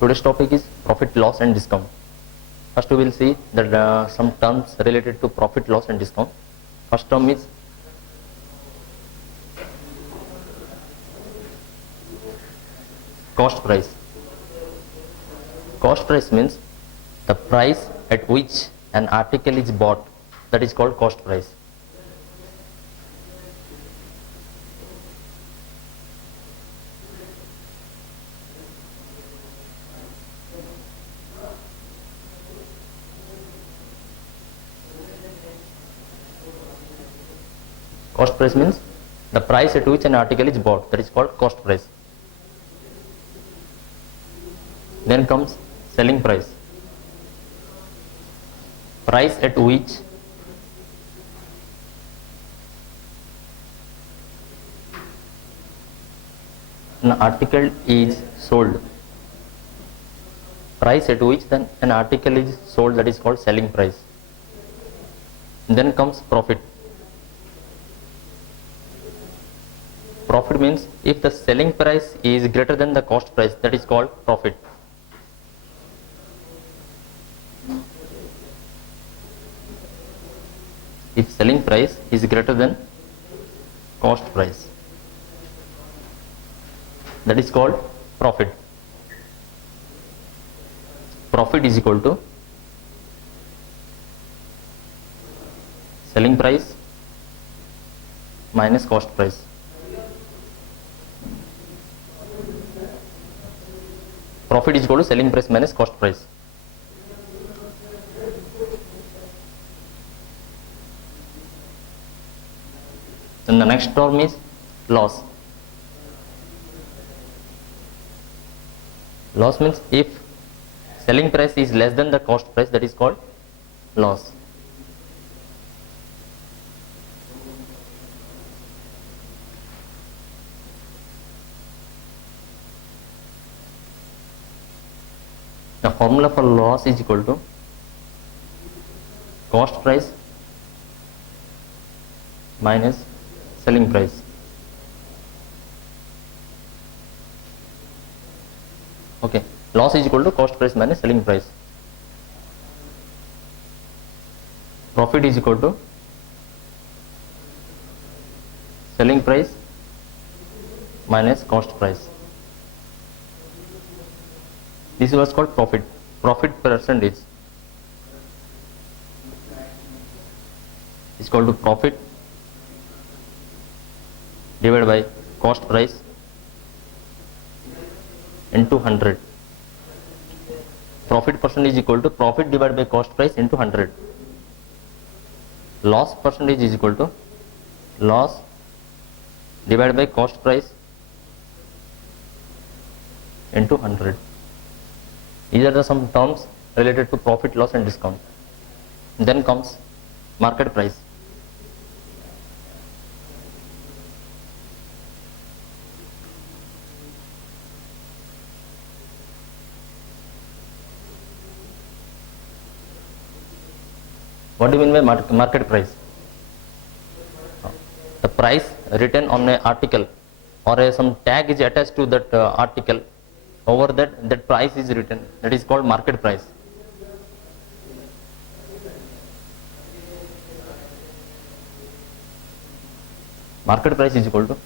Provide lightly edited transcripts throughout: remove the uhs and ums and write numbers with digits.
Today's topic is profit, loss and discount. First we will see that some terms related to profit, loss and discount. First term is cost price. Cost price means the price at which an article is bought, that is called cost price. Cost price means the price at which an article is bought, that is called cost price. Then comes selling price. Price at which an article is sold. Price at which then an article is sold, that is called selling price. Then comes profit. Profit means if the selling price is greater than the cost price, that is called profit. If selling price is greater than cost price, that is called profit. Profit is equal to selling price minus cost price. Profit is equal to selling price minus cost price. Then the next term is loss. Loss means if selling price is less than the cost price, that is called loss. The formula for loss is equal to cost price minus selling price. Okay, loss is equal to cost price minus selling price. Profit is equal to selling price minus cost price. This was called profit. Profit percentage is equal to profit divided by cost price into 100. Profit percentage is equal to profit divided by cost price into 100. Loss percentage is equal to loss divided by cost price into 100. These are some terms related to profit, loss and discount. Then comes market price. What do you mean by market price? The price written on an article or some tag is attached to that article. Over that price is written, that is called market price. Market price is equal to,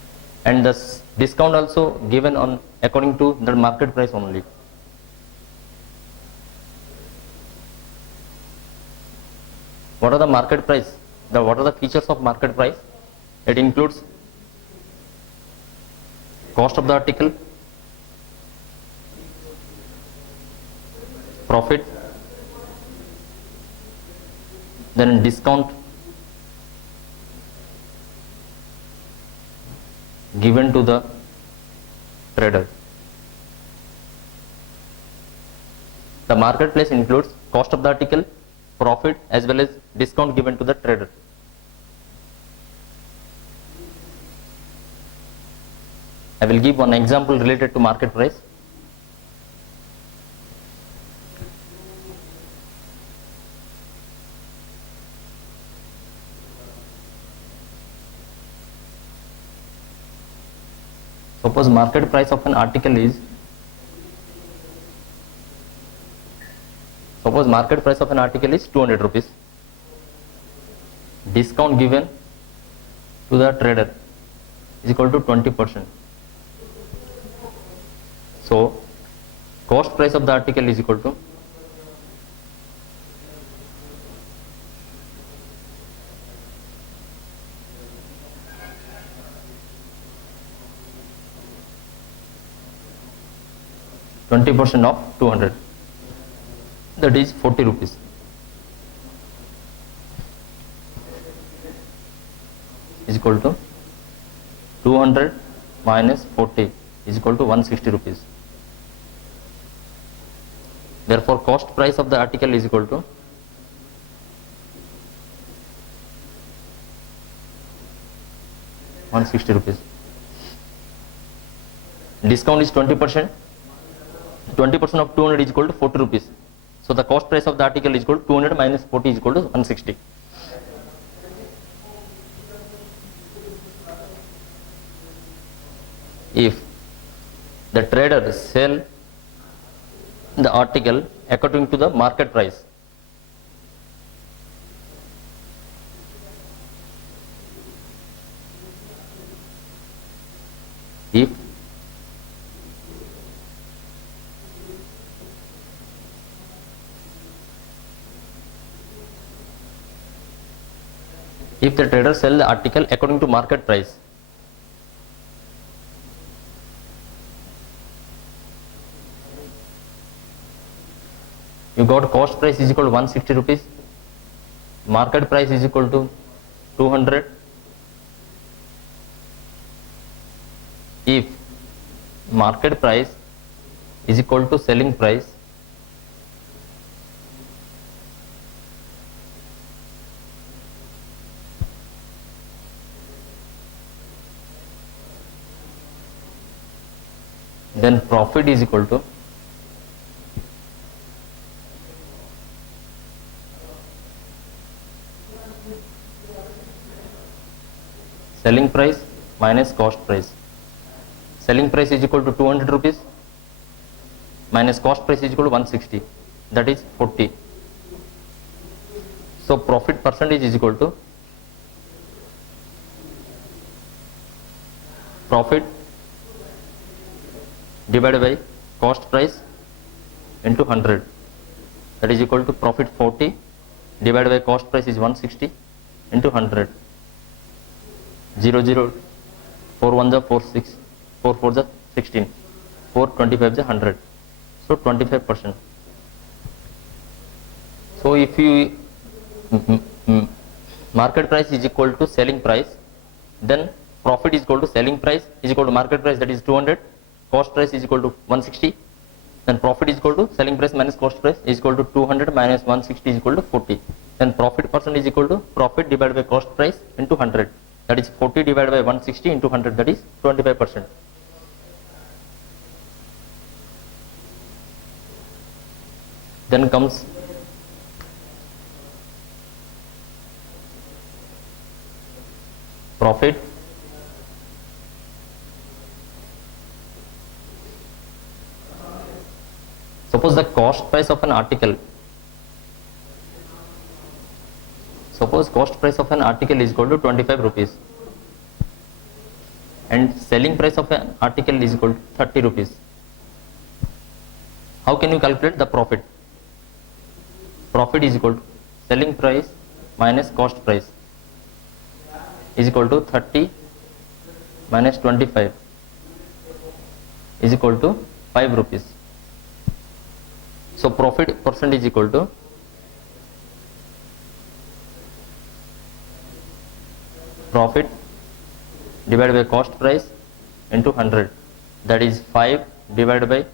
and the discount also given on according to the market price only. What are the market price? What are the features of market price? It includes cost of the article, profit, then discount given to the trader. The marketplace includes cost of the article, profit as well as discount given to the trader. I will give one example related to market price. Suppose market price of an article is Suppose market price of an article is 200 rupees. Discount given to the trader is equal to 20%. So cost price of the article is equal to %20 of 200, that is 40 rupees. Is equal to 200 minus 40 is equal to 160 rupees. Therefore, cost price of the article is equal to ₹160. Discount is 20%. 20% of 200 is equal to 40 rupees. So the cost price of the article is equal to 200 minus 40 is equal to 160. If the trader sell the article according to the market price, if the trader sell the article according to market price, you got cost price is equal to 160 rupees, market price is equal to 200. If market price is equal to selling price, then profit is equal to selling price minus cost price. Selling price is equal to 200 rupees minus cost price is equal to 160, that is 40. So profit percentage is equal to profit divided by cost price into 100, that is equal to profit 40 divided by cost price is 160 into 100. 0 0 4 1 4 6 4 4 16 4 25 100, so 25%. So if you market price is equal to selling price, then profit is equal to selling price is equal to market price, that is 200, cost price is equal to 160, then profit is equal to selling price minus cost price is equal to 200 minus 160 is equal to 40. Then profit percent is equal to profit divided by cost price into 100, that is 40 divided by 160 into 100, that is 25%. Then comes profit suppose the cost price of an article, suppose cost price of an article is equal to 25 rupees and selling price of an article is equal to 30 rupees. How can you calculate the profit? Profit is equal to selling price minus cost price is equal to 30 minus 25 is equal to 5 rupees. So profit percent is equal to profit divided by cost price into 100, that is 5 divided by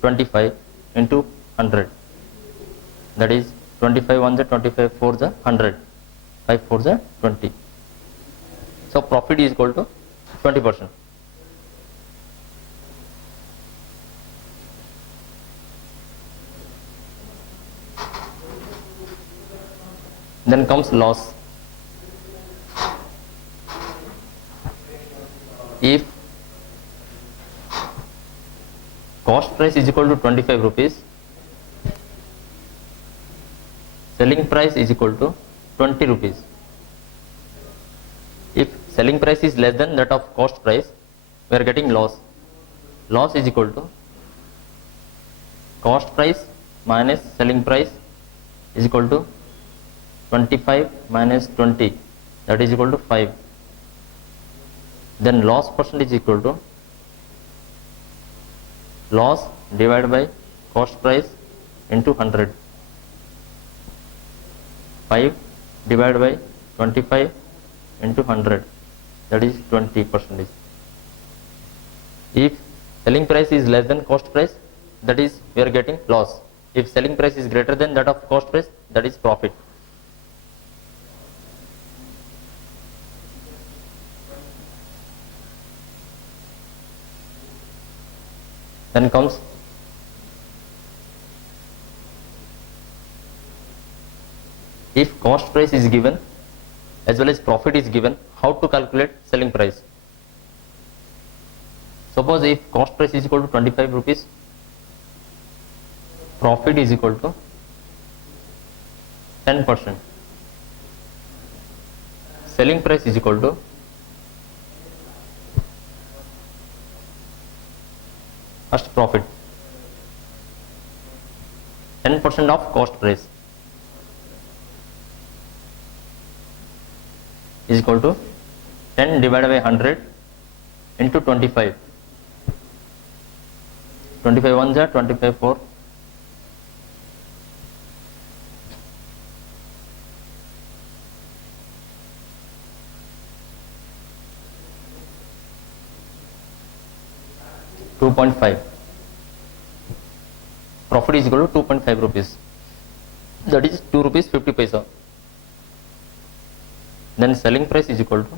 25 into 100, that is 25 1 the 25 4 the 100, 5 4 the 20. So profit is equal to 20%. Then comes loss. If cost price is equal to 25 rupees selling price is equal to 20 rupees. If selling price is less than that of cost price, we are getting loss. Loss is equal to cost price minus selling price is equal to 25 minus 20, that is equal to 5. Then loss percentage is equal to loss divided by cost price into 100. 5 divided by 25 into 100, that is 20%. If selling price is less than cost price, that is we are getting loss. If selling price is greater than that of cost price, that is profit. Then comes if cost price is given as well as profit is given, how to calculate selling price? Suppose if cost price is equal to 25 rupees, profit is equal to 10%. Selling price is equal to first profit 10% of cost price is equal to 10 divided by 100 into 25. 25 ones are 25 4. $2.5. Profit is equal to 2.5 rupees. That is 2 rupees 50 paisa. Then selling price is equal to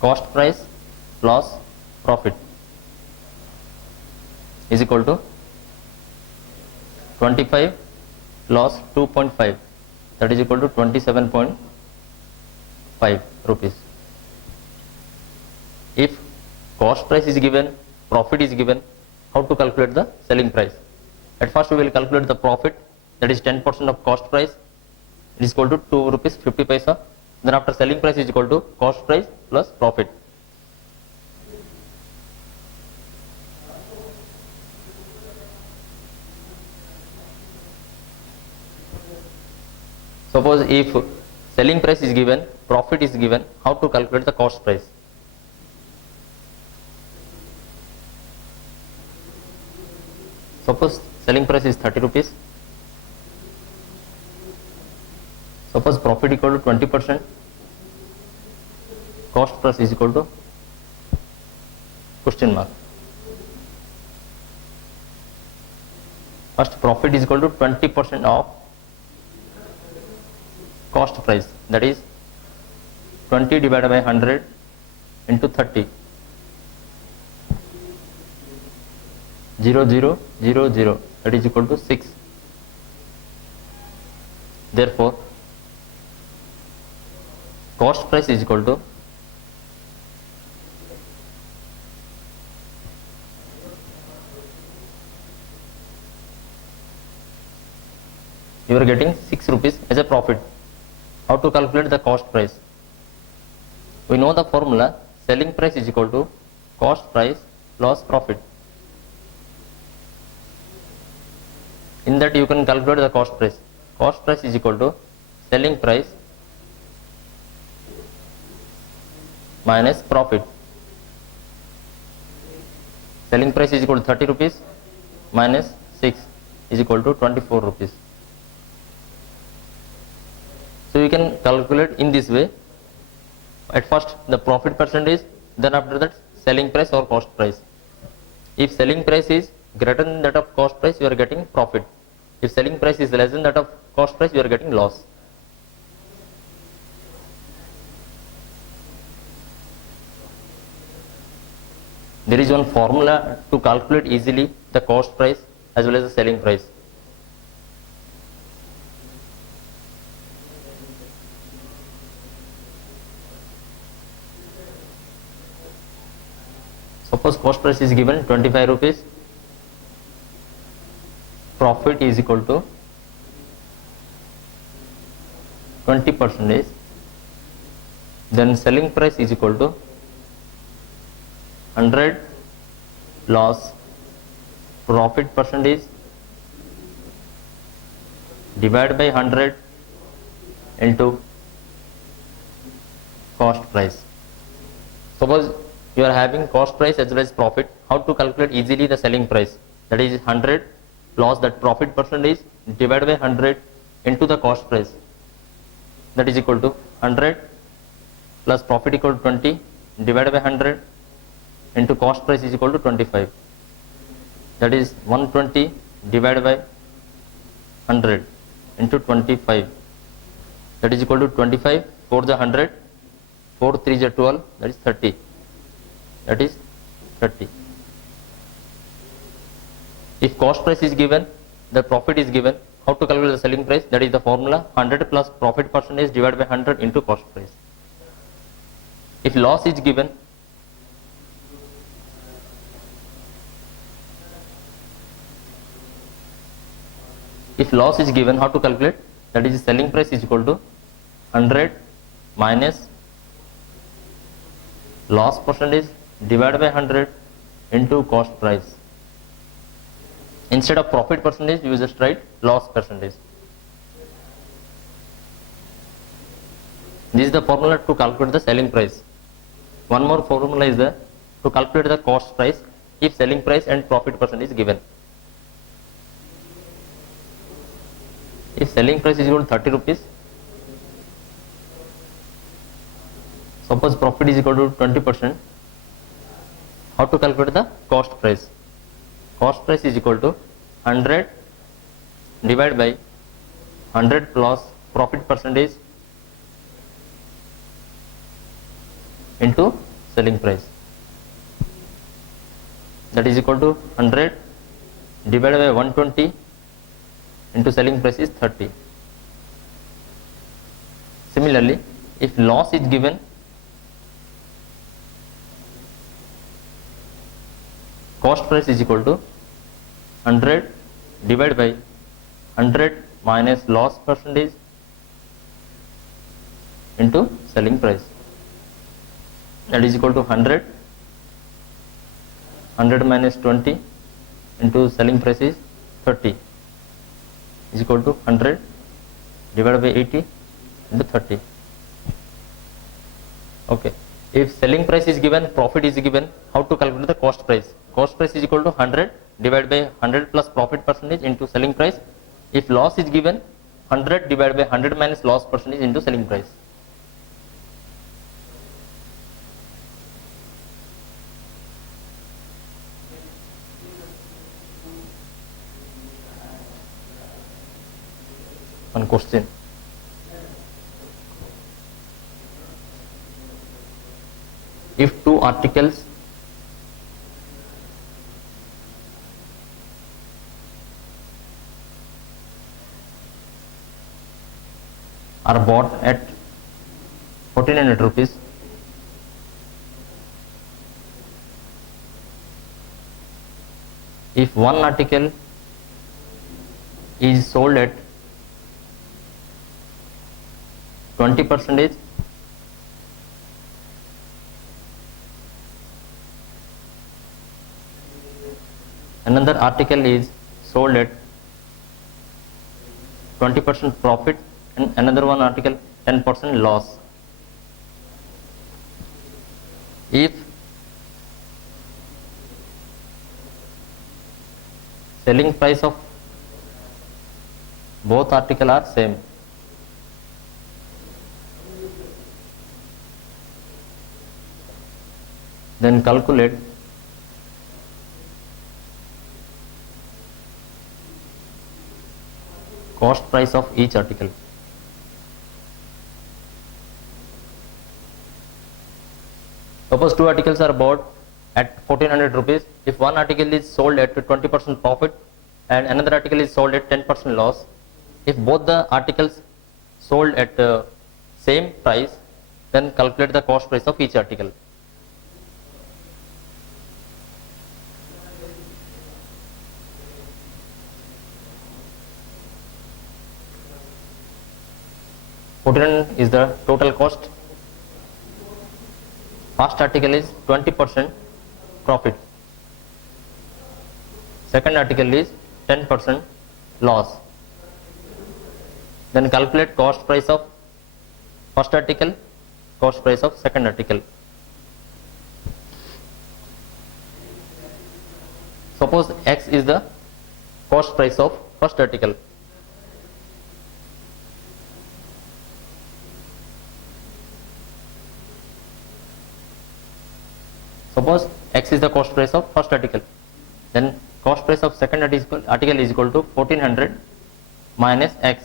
cost price plus profit is equal to 25 plus 2.5, that is equal to 27.5 rupees. If cost price is given, profit is given, how to calculate the selling price? At first we will calculate the profit, that is 10% of cost price, it is equal to 2 rupees 50 paisa. Then after selling price is equal to cost price plus profit. Suppose if selling price is given, profit is given, how to calculate the cost price? Suppose selling price is 30 rupees. Suppose profit equal to 20%. Cost price is equal to question mark. First profit is equal to 20% of cost price, that is 20 divided by 100 into 30. 0 0 0 0, that is equal to 6. Therefore cost price is equal to you are getting 6 rupees as a profit. How to calculate the cost price? We know the formula, selling price is equal to cost price plus profit. In that you can calculate the cost price. Cost price is equal to selling price minus profit. Selling price is equal to 30 rupees minus 6 is equal to 24 rupees. So you can calculate in this way. At first the profit percentage, then after that selling price or cost price. If selling price is greater than that of cost price, you are getting profit. If selling price is less than that of cost price, you are getting loss. There is one formula to calculate easily the cost price as well as the selling price. Suppose cost price is given 25 rupees, profit is equal to 20%, then selling price is equal to 100 loss profit percentage divided by 100 into cost price. Suppose you are having cost price as well as profit. How to calculate easily the selling price? That is 100 loss, that profit percentage, divided by 100 into the cost price. That is equal to 100 plus profit equal to 20 divided by 100 into cost price is equal to 25. That is 120 divided by 100 into 25. That is equal to 25 4 the 100, 4 3 the 12, that is 30. That is 30. If cost price is given, the profit is given. How to calculate the selling price? That is the formula 100 plus profit percentage divided by 100 into cost price. If loss is given, how to calculate? That is selling price is equal to 100 minus loss percentage divided by 100 into cost price. Instead of profit percentage, you just write loss percentage. This is the formula to calculate the selling price. One more formula is there to calculate the cost price if selling price and profit percentage is given. If selling price is equal to 30 rupees, suppose profit is equal to 20%, how to calculate the cost price? Cost price is equal to 100 divided by 100 plus profit percentage into selling price. That is equal to 100 divided by 120 into selling price is 30. Similarly, if loss is given, cost price is equal to 100 divided by 100 minus loss percentage into selling price. That is equal to 100 minus 20 into selling price is 30 is equal to 100 divided by 80 into 30. Okay. If selling price is given, profit is given, how to calculate the cost price? Cost price is equal to 100 divided by 100 plus profit percentage into selling price. If loss is given, 100 divided by 100 minus loss percentage into selling price. One question. If two articles are bought at 1400 rupees, if one article is sold at 20%, another article is sold at 20% profit and another one article 10% loss. If selling price of both articles are same, then calculate cost price of each article. Suppose two articles are bought at 1400 rupees. If one article is sold at 20% profit and another article is sold at 10% loss, if both the articles sold at same price, then calculate the cost price of each article. 1400 is the total cost. First article is 20% profit. Second article is 10% loss. Then calculate cost price of first article, cost price of second article. Suppose X is the cost price of first article. Suppose X is the cost price of first article. Then cost price of second article is equal to 1400 minus X.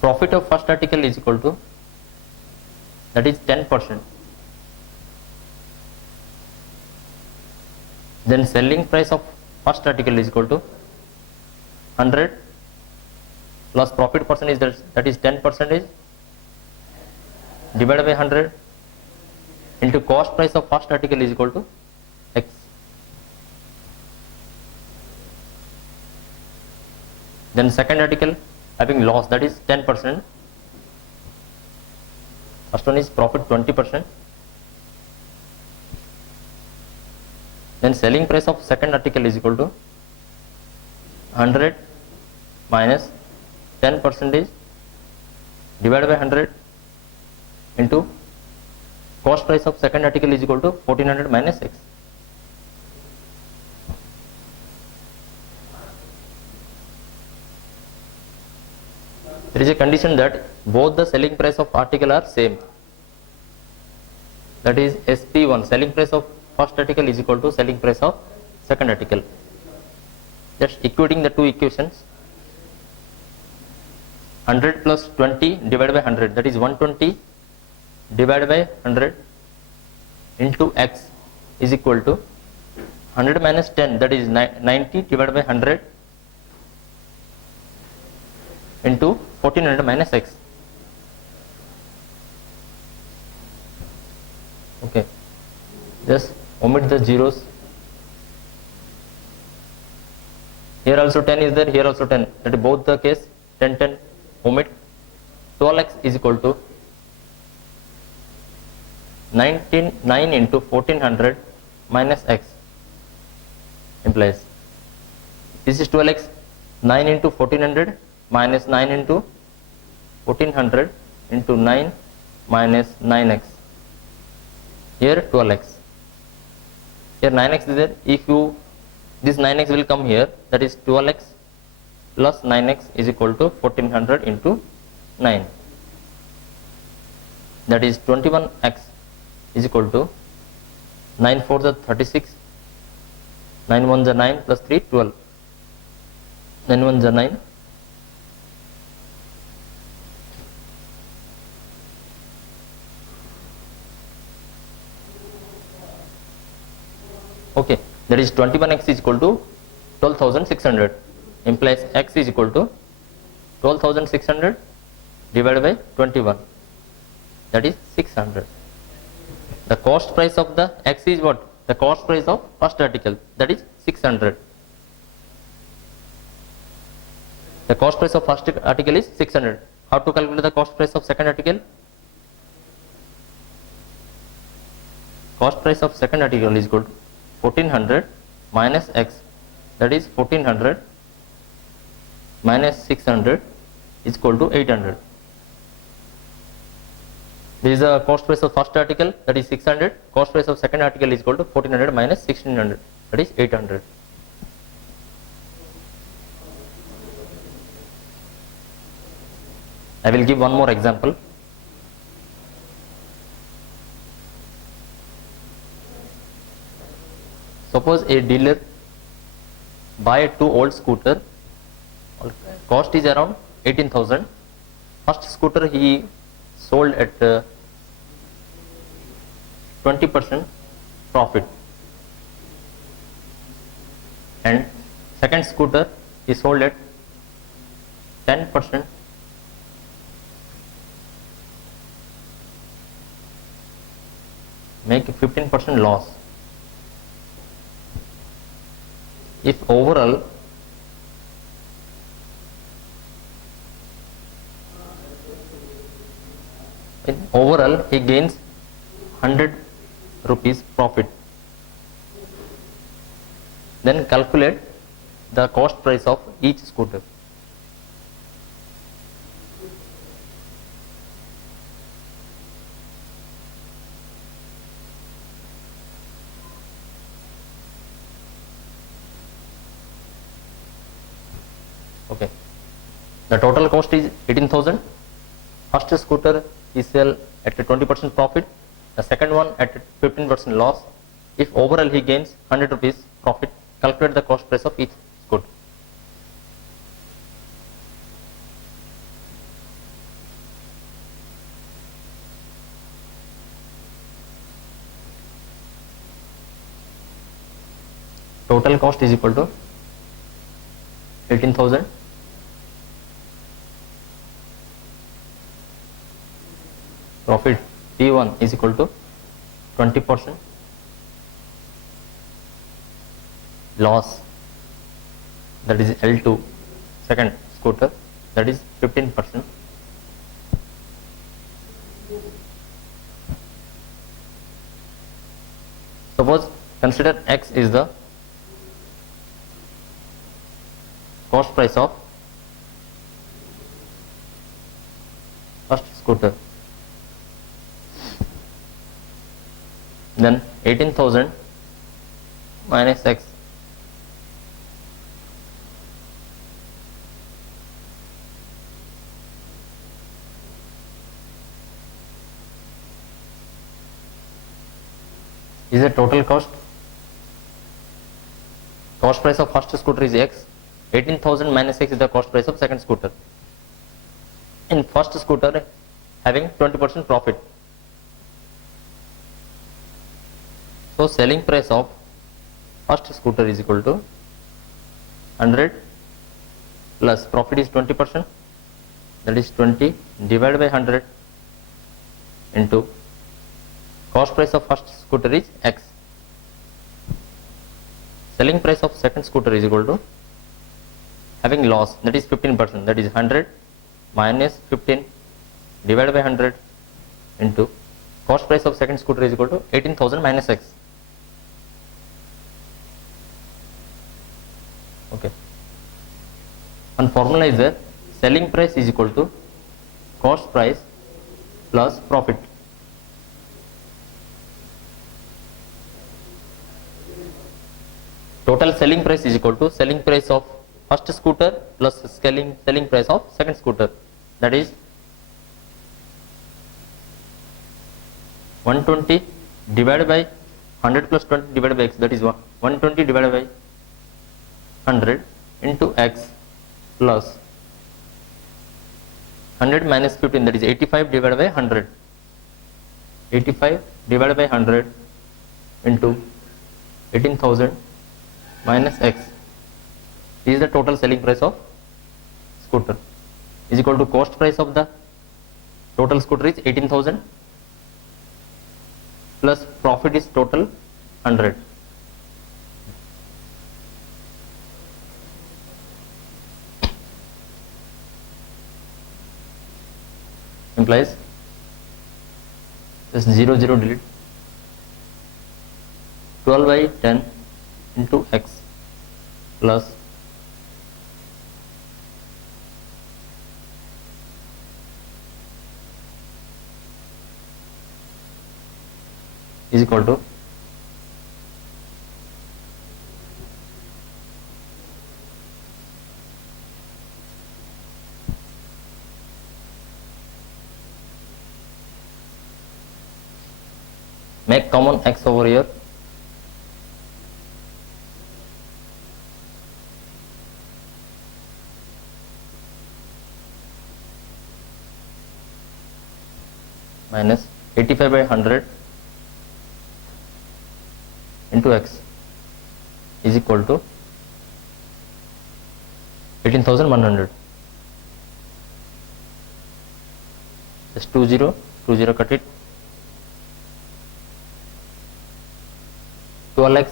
Profit of first article is equal to, that is 10%. Then selling price of first article is equal to 100 plus profit percentage, that is 10% divided by 100 into cost price of first article is equal to X. Then second article having loss, that is 10%. First one is profit 20%. Then selling price of second article is equal to 100 minus 10% divided by 100 into cost price of second article is equal to 1400 minus X. There is a condition that both the selling price of article are same. That is SP1, selling price of first article is equal to selling price of second article. Just equating the two equations. 100 plus 20 divided by 100, that is 120 divided by 100 into X is equal to 100 minus 10, that is 90 divided by 100 into 1400 minus X. Okay, just omit the zeros. Here also 10 is there, here also 10, that is both the case 10 10, omit. 12X is equal to 9 into 1400 minus X implies, this is 12X, 9 into 1400 minus 9 into 1400 into 9 minus 9X. Here 12X, here 9X is there. If you, this 9X will come here, that is 12X plus 9X is equal to 1400 into 9, that is 21X is equal to 9 4 the 36, 9 1 the 9 plus 3 12, 9 1 the 9, okay, that is 21X is equal to 12,600, implies X is equal to 12,600 divided by 21, that is 600. The cost price of the X is what? The cost price of first article, that is 600. The cost price of first article is 600. How to calculate the cost price of second article? Cost price of second article is equal to 1400 minus X, that is 1400 minus 600 is equal to 800. This is the cost price of first article, that is 600. Cost price of second article is equal to 1400 minus 1600, that is 800. I will give one more example. Suppose a dealer buy 2 old scooter, cost is around 18,000. First scooter he sold at 20% profit, and second scooter he sold at 10%, make 15% loss. If overall In overall he gains 100 rupees profit. Then calculate the cost price of each scooter. Okay, the total cost is 18,000. First scooter is sell at a 20% profit, the second one at a 15% loss. If overall he gains 100 rupees profit, calculate the cost price of each scooter. Total cost is equal to 18,000 profit P1 is equal to 20% loss, that is L2 second scooter, that is 15%. Suppose consider X is the cost price of first scooter, then 18,000 minus X is the total cost. Cost price of first scooter is X, 18,000 minus X is the cost price of second scooter. In first scooter having 20% profit, so selling price of first scooter is equal to 100 plus profit is 20%, that is 20 divided by 100 into cost price of first scooter is X. Selling price of second scooter is equal to having loss, that is 15%, that is 100 minus 15 divided by 100 into cost price of second scooter is equal to 18,000 minus X. Okay, one formula is there, selling price is equal to cost price plus profit. Total selling price is equal to selling price of first scooter plus selling price of second scooter, that is 120 divided by 100 plus 20 divided by X, that is 120 divided by 100 into X plus 100 minus 15, that is 85 divided by 100, 85 divided by 100 into 18,000 minus X is the total selling price of scooter, is equal to cost price of the total scooter is 18,000 plus profit is total 100. Implies just 0 0 delete 12 by 10 into X plus is equal to make common X over here, minus 85 by 100 into X is equal to 18,100. Just 2 0 cut it, 12x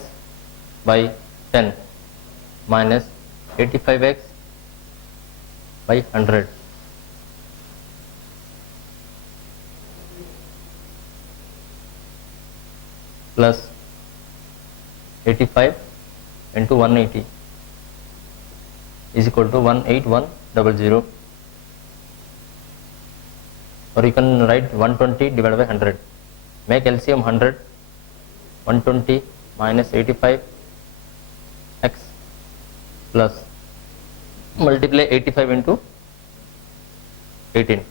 by 10 minus 85x by 100 plus 85 into 180 is equal to 18100, or you can write 120 divided by 100. Make LCM 100, 120 minus 85 x plus multiply 85 into 18.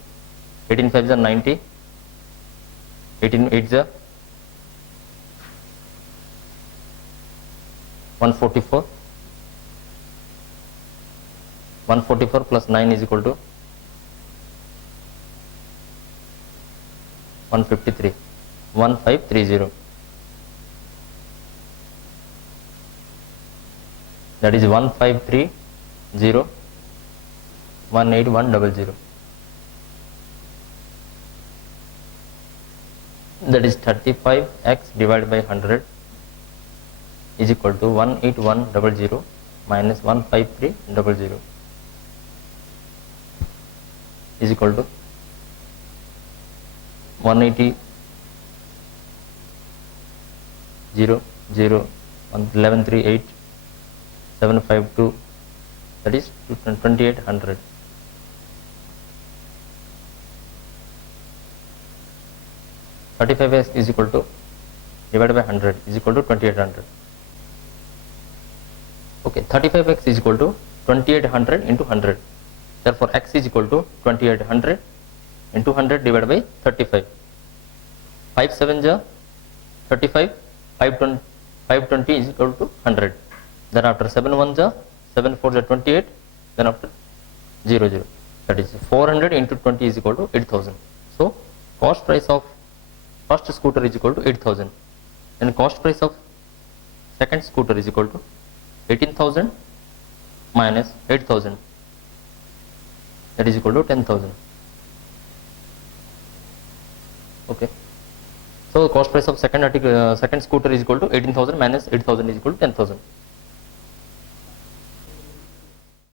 18 5s are 90, 18 8s are 144. 144 plus 9 is equal to 153. 1530. That is 1530 18100. That is 35x divided by 100 is equal to 18100 minus 15300 is equal to 180 1138 752, that is 2800. $35 is equal to divided by 100 is equal to 2800. Okay, 35x is equal to 2800 into 100. Therefore, x is equal to 2800 into 100 divided by 35. 5 7s are 35, 520 is equal to 100. Then after 7 1s are 7 4s are 28. Then after 0 0, that is 400 into 20 is equal to 8000. So cost price of first scooter is equal to 8000, and cost price of second scooter is equal to 18,000 minus 8,000, that is equal to 10,000. Okay, so the cost price of second scooter is equal to 18,000 minus 8,000 is equal to 10,000.